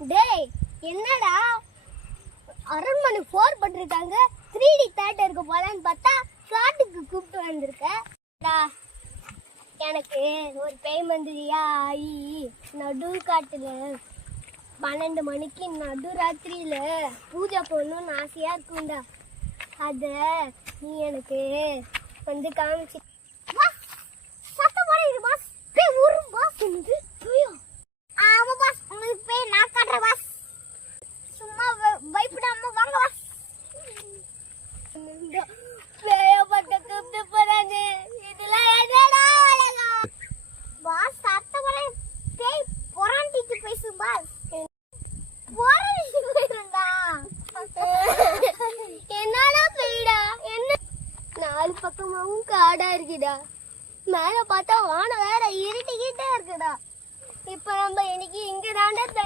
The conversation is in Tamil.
டேய் என்னடா அரண்மனை 4 பட்டிருக்காங்க 3D தியேட்டருக்கு போலான்னு பார்த்தா ஃபிளாட்டுக்கு கூப்பிட்டு வந்திருக்கடா. எனக்கு ஒரு பேய் மந்திரியா ஆகி நடு காட்டுல 12 மணிக்கு நடு ராத்திரியில பூஜை போடணும்னு ஆசையா இருக்கும்டா. அத நீ எனக்கு வந்து காமிச்சு சத்தம் போடுது பாஸ். பேய் ஒரு பாஸ் என்னது பேயா? ஆமா பாஸ், உங்களுக்கு பேய் நான் காட்டுறேன் பாஸ். சும்மா பயப்படாம வாங்க பாஸ். பேய பட்ட கூப்பிட்டு போறாங்க. இதெல்லாம் என்னடா அழகா பாஸ்? சத்தம் போட பேய் பொறாண்டிட்டு பேசும் பாஸ். பொறாண்டிட்டு பேசுறா என்னடா பேய்டா? என்ன 4 பக்கமாவும் காடா இருக்குடா. மேல பார்த்தா வானம் வேற இருட்டிக்கிட்டே இருக்குடா. இப்ப நம்ம இன்னைக்கு இங்க தாண்டா